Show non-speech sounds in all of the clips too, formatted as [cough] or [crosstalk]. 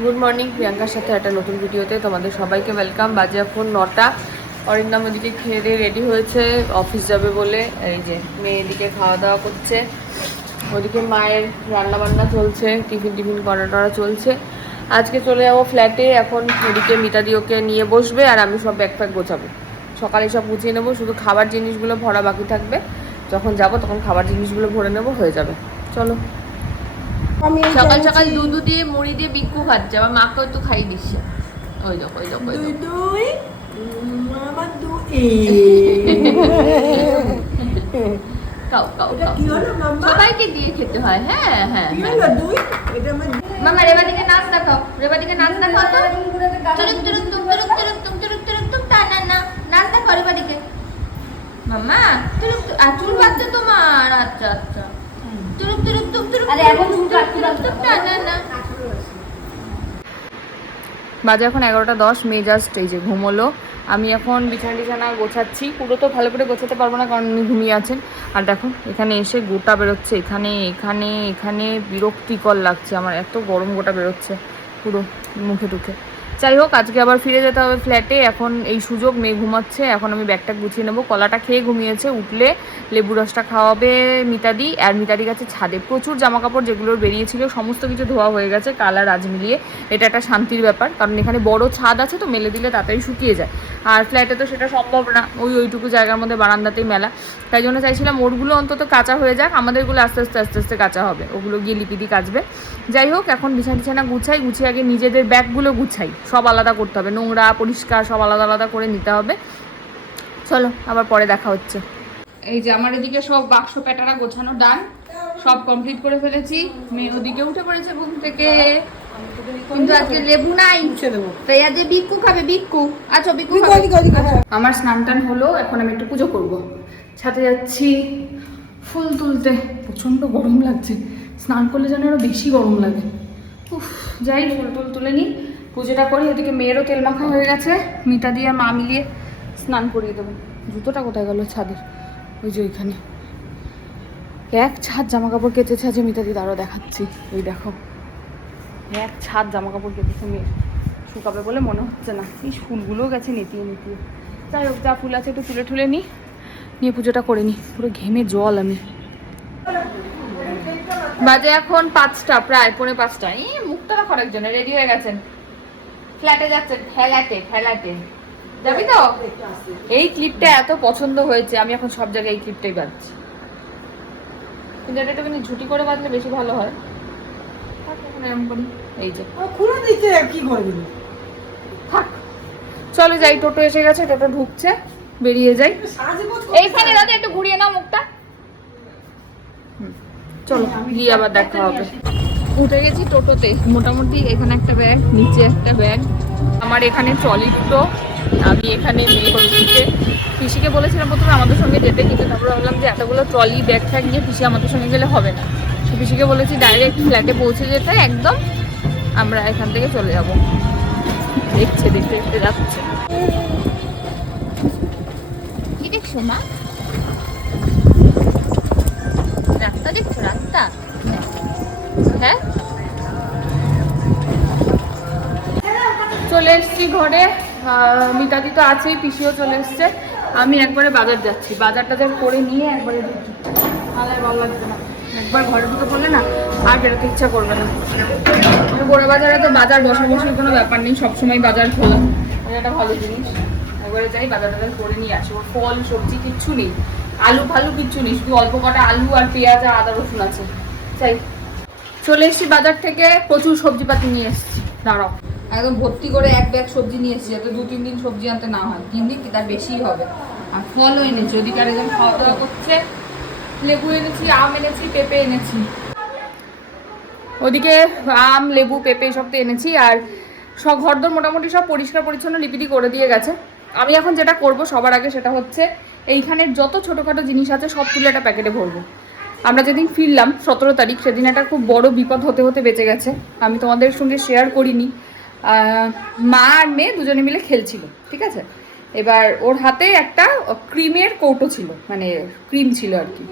Good morning প্রিয়াঙ্কার সাথে একটা নতুন ভিডিওতে তোমাদের সবাইকে ওয়েলকাম বাজে এখন নটা। অরিন্দাম ওদিকে খেয়ে দিয়ে রেডি হয়েছে অফিস যাবে বলে। এই যে মেয়ে এদিকে খাওয়া দাওয়া করছে। ওদিকে মায়ের রান্না বান্না চলছে, টিফিন টিফিন করা টরা চলছে। আজকে চলে যাব ফ্ল্যাটে এখন ওদিকে মিতাদি ওকে নিয়ে বসবে আর আমি সব ব্যাগ ফ্যাগ গোছাবো। সকালে সব গুছিয়ে নেব, শুধু খাবার জিনিসগুলো ভরা বাকি থাকবে। যখন যাব তখন খাবার জিনিসগুলো ভরে নেব, হয়ে যাবে। চলো। সকাল সকাল দুধু দিয়ে মুড়ি দিয়ে বিক্কু খাচ্ছে আমার মাকে একটু খাইয়ে দিচ্ছে। ওই দেখো ওই দেখো দুই আমার দুই। খাও খাও সবাইকে দিয়ে খেতে হয় হ্যাঁ হ্যাঁ হ্যাঁ। মামা রেবাদিকে নাচ দেখাও রেবাদিকে নাচ দেখাও তো। তুরুক তুরুক তুম তুরুক তুরুক তুম তুরুক তুরুক তুম টা না না নাচ দেখাও রেবাদিকে মামা তুরুক তু- আর চুল বাঁধছে তোমার আচ্ছা আচ্ছা। বাজে এখন এগারোটা দশ মেয়ে জাস্ট এই যে ঘুমোলো। আমি এখন বিছানা টিছানা গোছাচ্ছি। পুরো তো ভালো করে গোছাতে পারব না কারণ উনি ঘুমিয়ে আছেন। আর দেখো এখানে এসে গোটা বেরোচ্ছে। এখানে এখানে এখানে বিরক্তিকর লাগছে। আমার এত গরম গোটা বেরোচ্ছে পুরো মুখে টুখে। যাই হোক আজকে আবার ফিরে যেতে হবে ফ্ল্যাটে। এখন এই সুযোগ, মেয়ে ঘুমাচ্ছে। এখন আমি ব্যাগটা গুছিয়ে নেব। কলাটা খেয়ে ঘুমিয়েছে, উঠলে লেবু রসটা খাওয়াবে মিতাদি। আর মিতাদি গেছে ছাদে প্রচুর জামা কাপড় যেগুলোর বেরিয়েছিল, সমস্ত কিছু ধোয়া হয়ে গেছে কালার আজ মিলিয়ে। এটা একটা শান্তির ব্যাপার, কারণ এখানে বড় ছাদ আছে তো, মেলে দিলে তাড়াতাড়ি শুকিয়ে যায়। আর ফ্ল্যাটে তো সেটা সম্ভব না, ওই ওইটুকু জায়গার মধ্যে বারান্দাতেই মেলা। তাই জন্য চাইছিলাম ওরগুলো অন্তত কাঁচা হয়ে যাক, আমাদেরগুলো আস্তে আস্তে আস্তে আস্তে কাঁচা হবে। ওগুলো গিয়ে লিপিদি কাচবে। যাই হোক এখন বিছানা টিছানা গুছাই, গুছিয়ে আগে নিজেদের ব্যাগগুলো গুছাই। সব আলাদা করতে হবে। নোংরা পরিষ্কার সব আলাদা আলাদা করে নিতে হবে। চলো আবার পরে দেখা হচ্ছে। এই যে আমার এদিকে সব বাক্স প্যাটারা গোছানো ডান। সব কমপ্লিট করে ফেলেছি। মেয়ে ওদিকে উঠে পড়েছে ঘুম থেকে। কিন্তু আজকে লেবু নাই। তাই আজ বিক্কু খাবে বিক্কু আচ্ছা আচ্ছা। আমার স্নান টান হলো এখন আমি একটু পুজো করব। ছাদে যাচ্ছি ফুল তুলতে। প্রচণ্ড গরম লাগছে। স্নান করলে যেন আরও বেশি গরম লাগে। উফ যাই ফুল টুল তুলে নিই। পুজোটা করি, ওদিকে মেয়েরও তেল মাখা হয়ে গেছে। মিতা দিয়ে মা মিলিয়ে স্নান করিয়ে দেবো। জুতোটা কোথায় গেল ছাদের? ওই যে ওইখানে। এক ছাদ জামা কাপড় কেচেছে আজ মিতা দিদি আরও দেখাচ্ছি। ওই দেখো। এক ছাদ জামা কাপড় কেটেছে মেয়ের। শুকাবে বলে মনে হচ্ছে না। এই ফুলগুলোও গেছে নেতিয়ে নেতিয়ে। যাই হোক, যা ফুল আছে একটু তুলে ঠুলে নিই নিয়ে পুজোটা করে নিই পুরো ঘেমে জল আমি। বাজে এখন পাঁচটা, প্রায় পৌনে পাঁচটা। এই মুখটা রাখার একজনে রেডি হয়ে গেছেন। ফ্ল্যাটে যাচ্ছে ফ্ল্যাটে ফ্ল্যাটে যাবি তো? এই ক্লিপটা এত পছন্দ হয়েছে আমি এখন সব জায়গায় এই ক্লিপটাই বাজছি কিন্তু এটা একটুখানি ঝুটি করে বাজলে বেশি ভালো হয়। এই যে। খুলে দিতে কি করে দিবি? থাক। চলো যাই টোটো এসে গেছে টোটো ঢুকছে বেরিয়ে যাই। এইখানে দাদা একটু ঘুরিয়ে নাও মুখটা। চলো গিয়ে আবার দেখা হবে। উঠে গেছি টোটোতে। মোটামুটি এখানে একটা ব্যাগ নিচে একটা ব্যাগ আমার এখানে ট্রলি দুটো। আমি এখানে মেয়ে পিসিকে পিসিকে বলেছিলাম প্রথমে আমাদের সঙ্গে যেতে, কিন্তু তারপরে ভাবলাম যে এতগুলো ট্রলি ব্যাগ ফ্যাগ নিয়ে পিসি আমাদের সঙ্গে গেলে হবে না। পিসিকে বলেছি ডাইরেক্ট ফ্ল্যাটে পৌঁছে যেতে, একদম আমরা এখান থেকে চলে যাব। দেখছে, দেখতে দেখতে যাচ্ছে। কি দেখছ, মা? রাস্তা দেখছ, রাস্তা? হ্যাঁ? চলে এসছি ঘরে। মিতাদি তো আছেই, পিসিও চলে এসছে। আমি একবারে বাজার যাচ্ছি। বাজার টাজার করে নিয়ে একবারে ভালো একবার ঘরে ঢুকে পড়লে না আর বেরোতে ইচ্ছা করবে না। বড় বাজারে তো বাজার বসা বসার কোনো ব্যাপার নেই। সবসময় বাজার খোলা। এটা একটা ভালো জিনিস। একবারে যাই বাজার টাজার করে নিয়ে আসি। ওর ফল, সবজি কিচ্ছু নেই। আলু ফালু কিচ্ছু নেই। শুধু অল্প কটা আলু আর পেঁয়াজ আর আদা রসুন আছে। চাই চলে এসেছি বাজার থেকে প্রচুর সবজিপাতি নিয়ে এসেছি। দাঁড়াও। একদম ভর্তি করে এক ব্যাগ সবজি নিয়ে এসেছি যাতে দু তিন দিন সবজি আনতে না হয়। তিন দিন তার বেশিই হবে। আর ফলও এনেছি। ওদিকে আরেকজন খাওয়া দাওয়া করছে। লেবু এনেছি আম এনেছি পেঁপে এনেছি। ওদিকে আম লেবু পেঁপে সব তো এনেছি। আর সব ঘরদোর মোটামুটি সব পরিষ্কার পরিচ্ছন্ন লিপিটি করে দিয়ে গেছে। আমি এখন যেটা করব সবার আগে সেটা হচ্ছে এইখানের যত ছোটোখাটো জিনিস আছে সব তুলে একটা প্যাকেটে ভরবো। আমরা যেদিন ফিরলাম, সতেরো তারিখ, সেদিন একটা খুব বড় বিপদ হতে হতে বেঁচে গেছে। আমি তোমাদের সঙ্গে শেয়ার করিনি। মা আর মেয়ে দুজনে মিলে খেলছিল, ঠিক আছে? এবার ওর হাতে একটা ক্রিমের কৌটো ছিল মানে ক্রিম ছিল আর কি।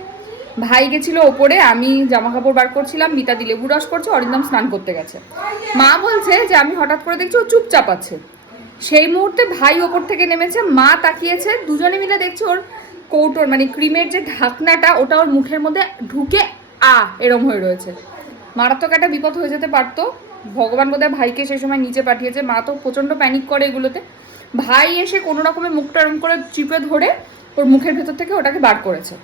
ভাই গেছিল ওপরে, আমি জামা কাপড় বার করছিলাম মিতাদি লেবু রস করছে, অরিন্দম স্নান করতে গেছে। মা বলছে যে, আমি হঠাৎ করে দেখছি ও চুপচাপ আছে। সেই মুহূর্তে ভাই ওপর থেকে নেমেছে, মা তাকিয়েছে, দুজনে মিলে দেখছে ওর কৌটোর মানে ক্রিমের যে ঢাকনাটা, ওটা ওর মুখের মধ্যে ঢুকে আ, এরম হয়ে রয়েছে। মারাত্মক একটা বিপদ হয়ে যেতে পারতো। ভগবান বোধহয় ভাইকে সেই সময় নিচে পাঠিয়েছে। মা তো প্রচণ্ড প্যানিক করে এগুলোতে। ভাই এসে কোনো রকমের মুখটা এরম করে চিপে ধরে ওর মুখের ভেতর থেকে ওটাকে বার করেছে।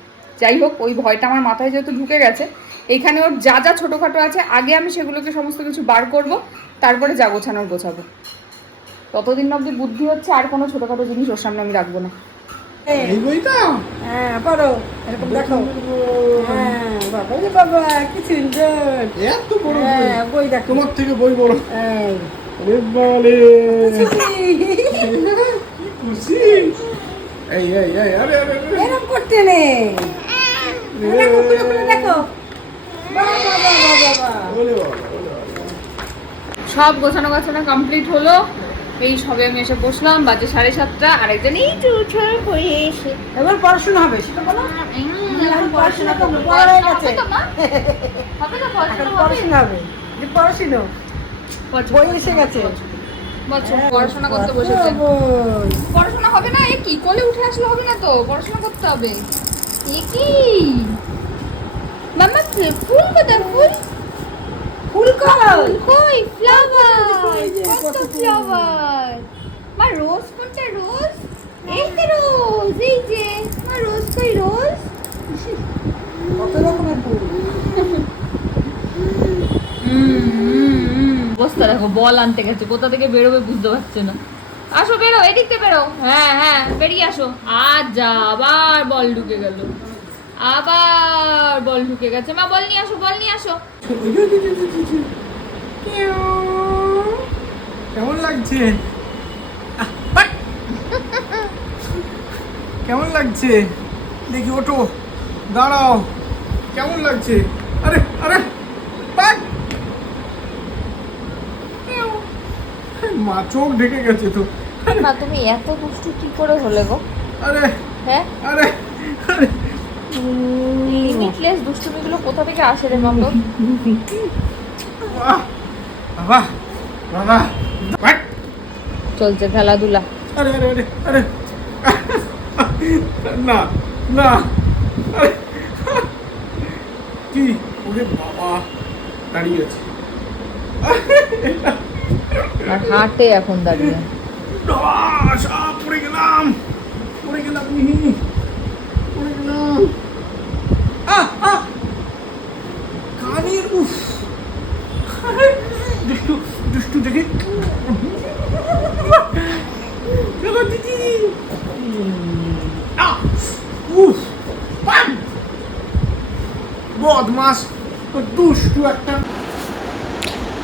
যাই হোক, ওই ভয়টা আমার মাথায় যেহেতু ঢুকে গেছে এইখানে ওর যা যা ছোটোখাটো আছে, আগে আমি সেগুলোকে সমস্ত কিছু বার করব, তারপরে যা গোছানোর গোছাবো। ততদিন অবধি বুদ্ধি হচ্ছে আর কোনো ছোটোখাটো জিনিস ওর সামনে আমি রাখব না। এই বইটা হ্যাঁ পড়ো এরকম দেখো। হ্যাঁ বাবা রে বাবা কি সুন্দর। এত বড় হ্যাঁ বই দেখো। তোমার থেকে বই বড়। এই। আরে খুশি। এই এই এই আরে আরে আরে। এরকম করতে নেই। দেখো। বাবা বাবা বাবা। সব গোছানো গোছানো কমপ্লিট হলো। এই সবে আমি এসে বসলাম বাজে সাড়ে সাতটা আরেকজন এই চুচুর হয়ে এসে এবার পড়াশোনা হবে সেটা বলো। পড়াশোনা তো বড় হয়ে গেছে। হবে তো তো পড়াশোনা হবে? যে পড়াশোনা। বই এসে গেছে। পড়াশোনা করতে বসেছে। পড়াশোনা হবে না এ কি? কোলে উঠে আসলে হবে না তো? পড়াশোনা করতে হবে। এ কি? মামা ফুল কোথায়? ফুল? কই? ফ্লাওয়ার কত ফ্লাওয়ার মা রোজ কোনটা রোজ এই তো রোজ এই যে। মা রোজ কই রোজ কত রকমের ফুল? দেখো বল আনতে গেছে কোথা থেকে বেরোবে বুঝতে পারছে না। আসো বেরো এদিক থেকে বেরো। হ্যাঁ হ্যাঁ বেরিয়ে আসো। আজ যা আবার বল ঢুকে গেল। আবার বল ঢুকে গেছে। মা বল নিয়ে আসো বল নিয়ে আসো। কেমন লাগছে? কেমন লাগছে? দেখি ওঠো দাঁড়াও। কেমন লাগছে? আরে আরে। মা চোখ ঢেকে গেছে তো। আরে, মা তুমি এত দুষ্টু কি করে হলে গো? আরে হ্যাঁ? আরে লিমিটলেস দুষ্টুমিগুলো কোথা থেকে আসে রে বাবা। বাবা চলছে খেলাধুলা। আরে আরে আরে আরে। না না। কি ওরে বাবা দাঁড়িয়ে আছে। আর হাঁটে এখন দাঁড়িয়ে বাস, আহ, পড়ে গেলাম পড়ে গেলাম মিহি পড়ে গেলাম আহ, আহ। কানের উফ আরে, দুষ্টু দুষ্টু দেখি চলো দিদি আহ, উফ। বদমাস দুষ্টু একটা।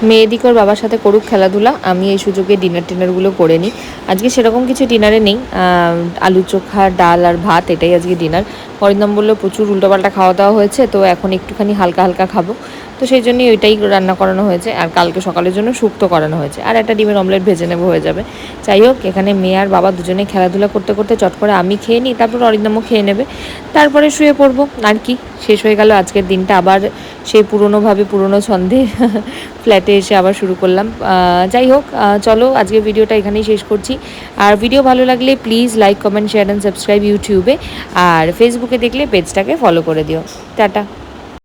মেয়েদিকর বাবার সাথে করুক খেলাধুলা, আমি এই সুযোগে ডিনার টিনারগুলো করে নিই। আজকে সেরকম কিছু ডিনারে নেই আলু চোখা, ডাল আর ভাত, এটাই আজকে ডিনার অরিন্দম বলল প্রচুর উল্টোপাল্টা খাওয়া দাওয়া হয়েছে, তো এখন একটুখানি হালকা হালকা খাব। তো সেই জন্যই ওইটাই রান্না করানো হয়েছে আর কালকে সকালের জন্য শুক্তো করানো হয়েছে। আর একটা ডিমের অমলেট ভেজে নেব হয়ে যাবে। যাই হোক, এখানে মেয়ে আর বাবা দুজনে খেলাধুলা করতে করতে চট করে আমি খেয়ে নিই, তারপর অরিন্দমও খেয়ে নেবে। তারপরে শুয়ে পড়ব। আর কি, শেষ হয়ে গেল আজকের দিনটা। আবার সেই পুরনোভাবে পুরনো ছন্দে [laughs] ফ্ল্যাটে এসে আবার শুরু করলাম। যাই হোক চলো আজকে ভিডিওটা এখানেই শেষ করছি। আর ভিডিও ভালো লাগলে please like comment share and subscribe ইউটিউবে। আর ফেসবুকে দেখলে পেজটাকে ফলো করে দিও। টাটা।